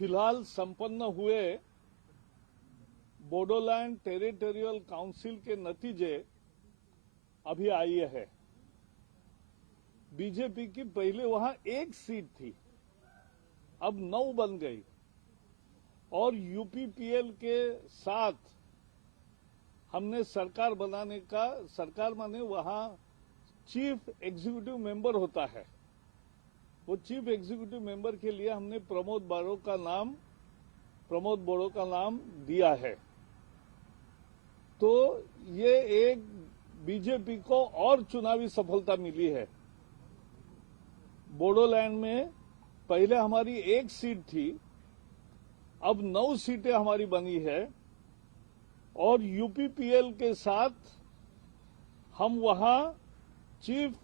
फिलहाल संपन्न हुए बोडोलैंड टेरिटोरियल काउंसिल के नतीजे अभी आई है। बीजेपी की पहले वहां एक सीट थी, अब 9 बन गई और यूपीपीएल के साथ हमने सरकार माने वहां चीफ एग्जीक्यूटिव मेंबर होता है। वो चीफ एग्जीक्यूटिव मेंबर के लिए हमने प्रमोद बोड़ो का नाम दिया है। तो ये एक बीजेपी को और चुनावी सफलता मिली है। बोडोलैंड में पहले हमारी एक सीट थी, अब 9 सीटें हमारी बनी है और यूपीपीएल के साथ हम वहां चीफ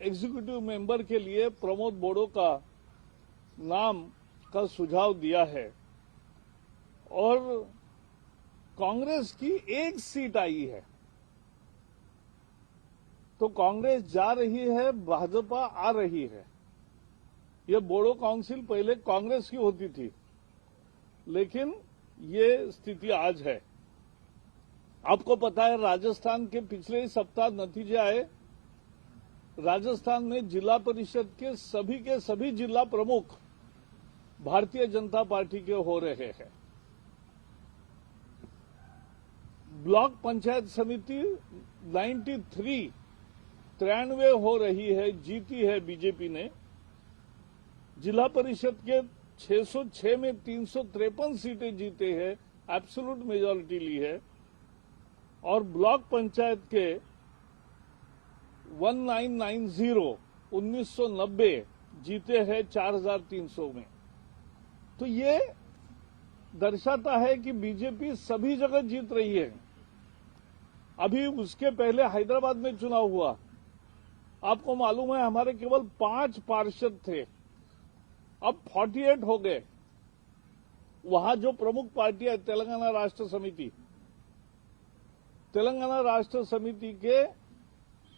एग्जीक्यूटिव मेंबर के लिए प्रमोद बोड़ो का नाम का सुझाव दिया है और कांग्रेस की एक सीट आई है। तो कांग्रेस जा रही है, भाजपा आ रही है। ये बोडो काउंसिल पहले कांग्रेस की होती थी, लेकिन ये स्थिति आज है। आपको पता है राजस्थान के पिछले ही सप्ताह नतीजे आए। राजस्थान में जिला परिषद के सभी जिला प्रमुख भारतीय जनता पार्टी के हो रहे हैं। ब्लॉक पंचायत समिति 93 हो रही है, जीती है बीजेपी ने। जिला परिषद के 606 में 353 सीटें जीते हैं, एब्सोल्यूट मेजॉरिटी ली है। और ब्लॉक पंचायत के 1990 जीते हैं 4300 में। तो ये दर्शाता है कि बीजेपी सभी जगह जीत रही है। अभी उसके पहले हैदराबाद में चुनाव हुआ, आपको मालूम है हमारे केवल 5 पार्षद थे, अब 48 हो गए। वहां जो प्रमुख पार्टी है तेलंगाना राष्ट्र समिति के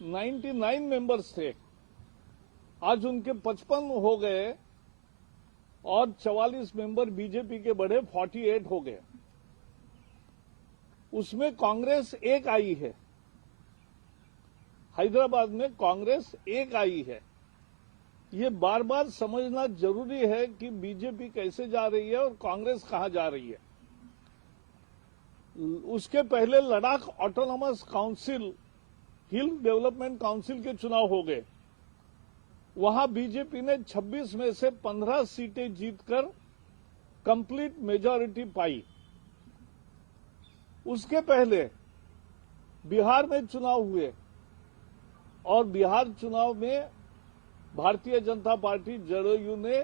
99 मेंबर्स थे, आज उनके 55 हो गए और 44 मेंबर बीजेपी के बढ़े 48 हो गए। उसमें कांग्रेस एक आई है, हैदराबाद में कांग्रेस एक आई है। ये बार बार समझना जरूरी है कि बीजेपी कैसे जा रही है और कांग्रेस कहां जा रही है। उसके पहले लद्दाख ऑटोनॉमस काउंसिल, हिल डेवलपमेंट काउंसिल के चुनाव हो गए। वहां बीजेपी ने 26 में से 15 सीटें जीतकर कंप्लीट मेजॉरिटी पाई। उसके पहले बिहार में चुनाव हुए और बिहार चुनाव में भारतीय जनता पार्टी जदयू ने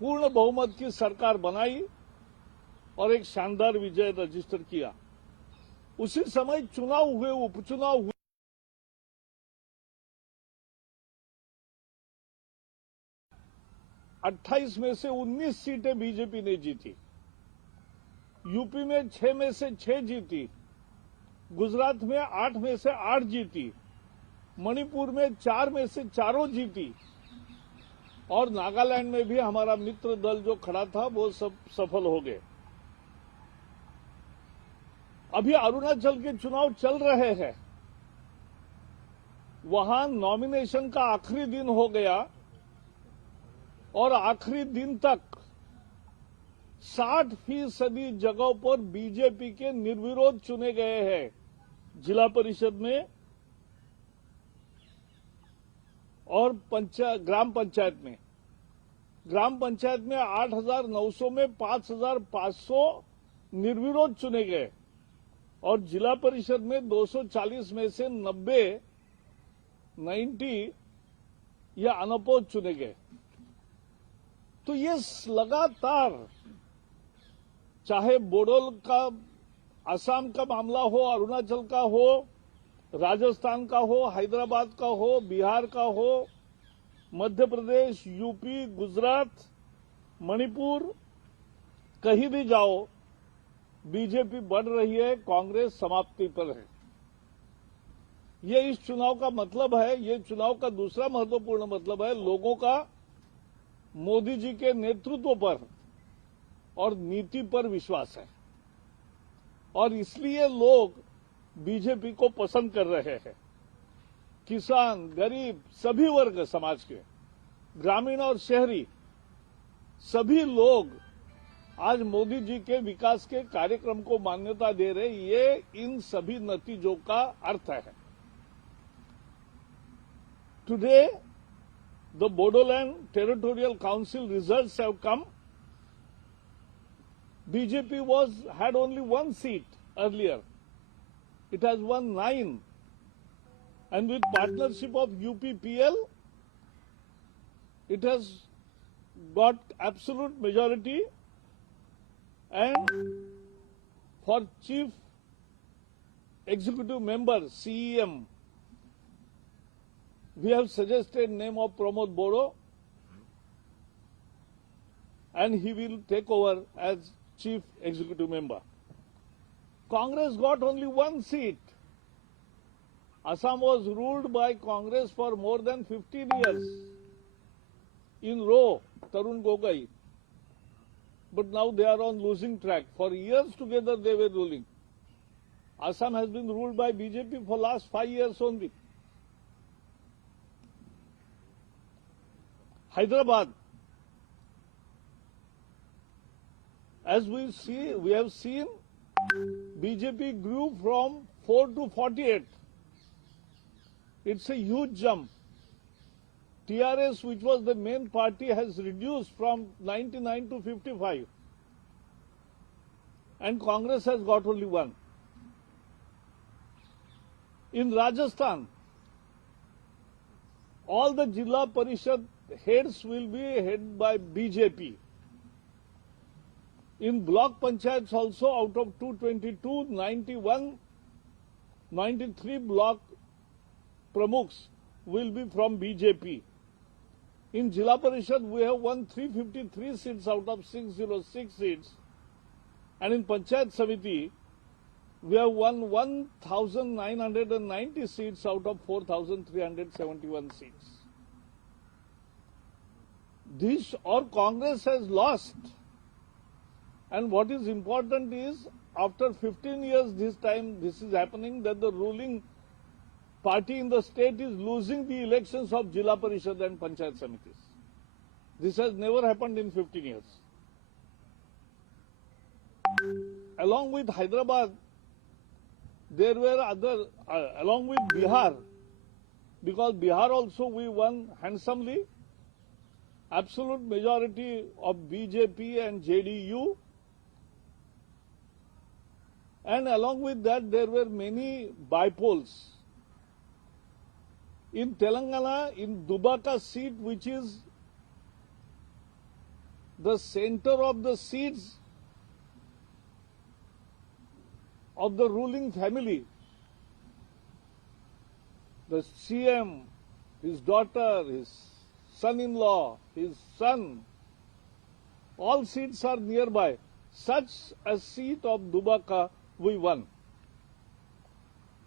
पूर्ण बहुमत की सरकार बनाई और एक शानदार विजय रजिस्टर किया। उसी समय चुनाव हुए, उपचुनाव हुए। 28 में से 19 सीटें बीजेपी ने जीती। यूपी में 6 में से 6 जीती, गुजरात में 8 में से 8 जीती, मणिपुर में 4 में से 4 जीती और नागालैंड में भी हमारा मित्र दल जो खड़ा था वो सब सफल हो गए। अभी अरुणाचल के चुनाव चल रहे हैं, वहां नॉमिनेशन का आखिरी दिन हो गया और आखिरी दिन तक 60% जगहों पर बीजेपी के निर्विरोध चुने गए हैं जिला परिषद में और ग्राम पंचायत में। ग्राम पंचायत में 8,900 में 5,500 निर्विरोध चुने गए और जिला परिषद में 240 में से 90 या अनपोज चुने गए। तो ये लगातार, चाहे बोडोल का असम का मामला हो, अरुणाचल का हो, राजस्थान का हो, हैदराबाद का हो, बिहार का हो, मध्य प्रदेश, यूपी, गुजरात, मणिपुर, कहीं भी जाओ, बीजेपी बढ़ रही है, कांग्रेस समाप्ति पर है। ये इस चुनाव का मतलब है। ये चुनाव का दूसरा महत्वपूर्ण मतलब है लोगों का मोदी जी के नेतृत्व पर और नीति पर विश्वास है, और इसलिए लोग बीजेपी को पसंद कर रहे हैं। किसान, गरीब, सभी वर्ग समाज के, ग्रामीण और शहरी, सभी लोग आज मोदी जी के विकास के कार्यक्रम को मान्यता दे रहे। ये इन सभी नतीजों का अर्थ है। Today the Bodoland territorial council results have come. BJP had only one seat earlier. It has won 9. And with partnership of UPPL, it has got absolute majority. And for Chief Executive Member, CEM, we have suggested name of Pramod Bodo, and he will take over as Chief Executive Member. Congress got only one seat. Assam was ruled by Congress for more than 15 years in row, Tarun Gogoi. But now they are on losing track. For years together they were ruling. Assam has been ruled by BJP for last 5 years only. Hyderabad, as we have seen, BJP grew from 4 to 48. It's a huge jump. TRS, which was the main party, has reduced from 99 to 55. And Congress has got only one. In Rajasthan, all the Jilla Parishad heads will be headed by BJP. In block panchayats also, out of 222, 93 block pramukhs will be from BJP. In Jilla Parishad, we have won 353 seats out of 606 seats. And in Panchayat Samiti, we have won 1,990 seats out of 4,371 seats. This or Congress has lost. And what is important is, after 15 years this time this is happening, that the ruling party in the state is losing the elections of Jilla Parishad and Panchayat Samitis. This has never happened in 15 years. Along with Hyderabad, there were other, along with Bihar, because Bihar also we won handsomely, absolute majority of BJP and JDU. And along with that, there were many bypolls. In Telangana, in Dubaka seat, which is the center of the seats of the ruling family, the CM, his daughter, his son-in-law, his son, all seats are nearby. Such a seat of Dubaka we won.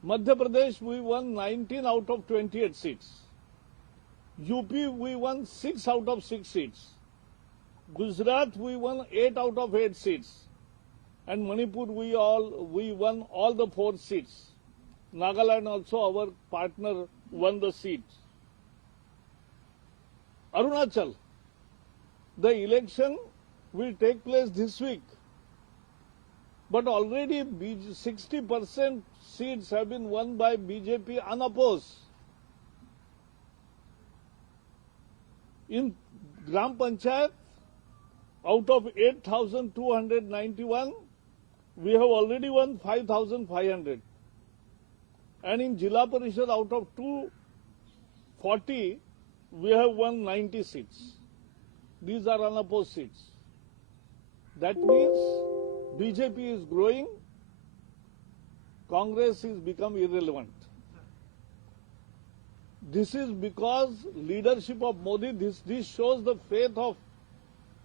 Madhya Pradesh, we won 19 out of 28 seats. UP, we won 6 out of 6 seats. Gujarat, we won 8 out of 8 seats. And Manipur, we won all the 4 seats. Nagaland also, our partner, won the seat. Arunachal, the election will take place this week. But already 60% seats have been won by BJP unopposed. In Gram Panchayat, out of 8,291, we have already won 5,500. And in Jilla Parishad, out of 240, we have won 90 seats. These are unopposed seats. That means BJP is growing, Congress has become irrelevant. This is because leadership of Modi, this shows the faith of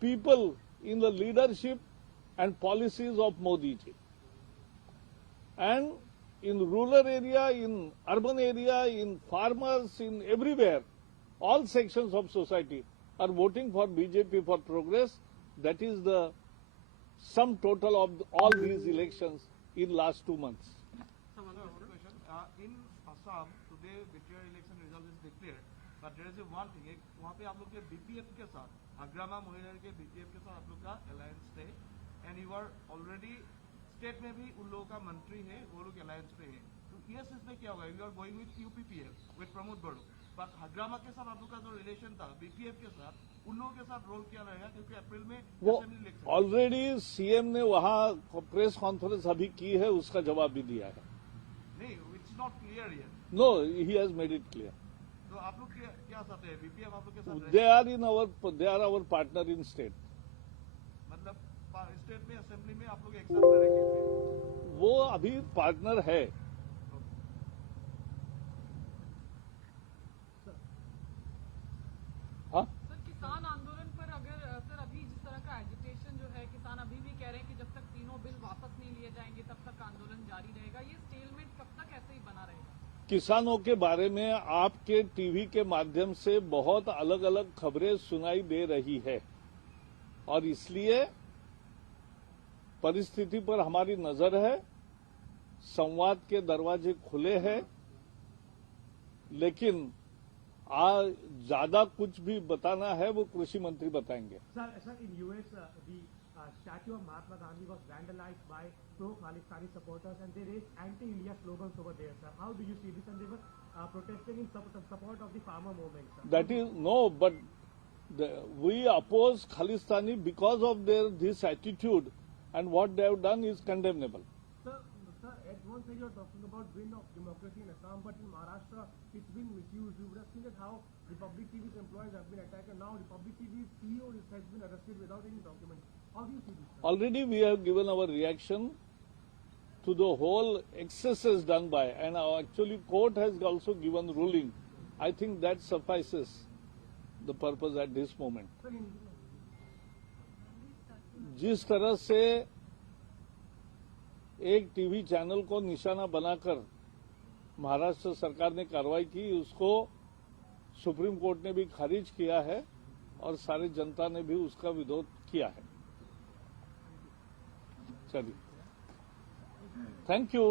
people in the leadership and policies of Modi ji. and in rural area, in urban area, in farmers, in everywhere, all sections of society are voting for BJP for progress. That is the sum total of all these elections in last 2 months. So one more question. In Assam, today BTR election result is declared, but there is a one thing. वहाँ पे आप लोग के BPF के साथ, अग्रामा मोहिलर के BPF के साथ आप लोग का alliance है, and you are already state में भी उन लोगों का मंत्री है, वो लोग alliance पे है. तो yes इसमें क्या होगा? You are going with UPPF with Pramod बड़ो, but अग्रामा के साथ आप लोग का जो relation था BPF के साथ, उन लोगों के साथ रोल क्या रहेगा? क्योंकि अप्रैल में वो ऑलरेडी सीएम ने वहाँ प्रेस कॉन्फ्रेंस अभी की है, उसका जवाब भी दिया है. नहीं, it's not clear yet. No, he has made it clear. तो आप लोग क्या साथ है? BPF आप लोग के साथ They are our partner in state. मतलब स्टेट में असेंबली में आप लोग एक साथ लड़ेंगे? वो अभी पार्टनर है. हाँ, सर किसान आंदोलन पर अगर सर अभी जिस तरह का एजिटेशन जो है, किसान अभी भी कह रहे हैं कि जब तक तीनों बिल वापस नहीं लिए जाएंगे तब तक आंदोलन जारी रहेगा. ये स्टेलमेट कब तक ऐसे ही बना रहेगा? किसानों के बारे में आपके टीवी के माध्यम से बहुत अलग अलग खबरें सुनाई दे रही है और इसलिए परिस्थिति पर हमारी नजर है. संवाद के दरवाजे खुले हैं, लेकिन ज्यादा कुछ भी बताना है वो कृषि मंत्री बताएंगे. Sir, in US, the statue of Mahatma Gandhi was vandalized by pro-Khalistani supporters, and they raised anti-India slogans over there, sir. How do you see this? And they were protesting in support of the farmer movement, sir. That is no, but we oppose Khalistani because of this attitude, and what they have done is condemnable. Sir, at one side you're talking about win of democracy in Assam, but in Maharashtra it's been misused. You would have seen that how Republic TV's employees have been attacked, and now Republic TV's CEO has been arrested without any documents. How do you see this, sir? Already we have given our reaction to the whole excesses done by, and actually court has also given ruling. I think that suffices the purpose at this moment. Sir, जिस तरह से एक TV channel को निशाना बनाकर महाराष्ट्र सरकार ने कार्रवाई की, उसको सुप्रीम कोर्ट ने भी खारिज किया है और सारी जनता ने भी उसका विरोध किया है. चलिए, थैंक यू.